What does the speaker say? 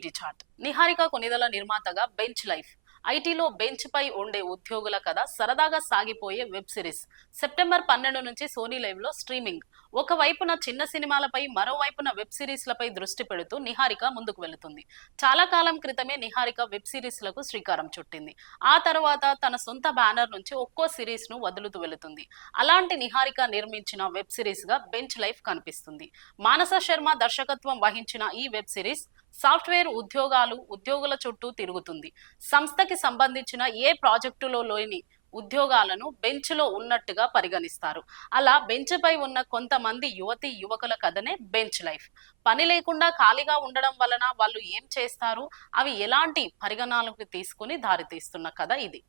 Page chart. Niharika Konidela నిర్మాతగా bench life. ఐటీలో bench పై ఉండే ఉద్యోగుల కథ సరదాగా సాగిపోయే వెబ్ సిరీస్. సెప్టెంబర్ 12 నుంచి సోనీ లైవ్ లో స్ట్రీమింగ్. ఒకవైపున చిన్న సినిమాలపై, మరోవైపున వెబ్ సిరీస్లపై దృష్టి పెడుతూ నిహారిక ముందుకు వెళుతుంది. చాలా కాలం క్రితమే నిహారిక వెబ్ సిరీస్లకు శ్రీకారం చుట్టింది. ఆ తర్వాత తన సొంత బ్యానర్ నుంచి ఒక్కో సిరీస్ ను వదులుతూ వెళుతుంది. అలాంటి నిహారిక నిర్మించిన వెబ్ సిరీస్ గా బెంచ్ లైఫ్ కనిపిస్తుంది. మానస శర్మ దర్శకత్వం వహించిన ఈ వెబ్ సిరీస్ సాఫ్ట్వేర్ ఉద్యోగుల చుట్టూ తిరుగుతుంది. సంస్థకి సంబంధించిన ఏ ప్రాజెక్టులో లేని ఉద్యోగాలను బెంచ్ లో ఉన్నట్టుగా పరిగణిస్తారు. అలా బెంచ్ పై ఉన్న కొంతమంది యువకుల కథనే బెంచ్ లైఫ్. పని లేకుండా ఖాళీగా ఉండడం వలన వాళ్ళు ఏం చేస్తారు, అవి ఎలాంటి పరిగణనలకు తీసుకుని దారితీస్తున్న కథ ఇది.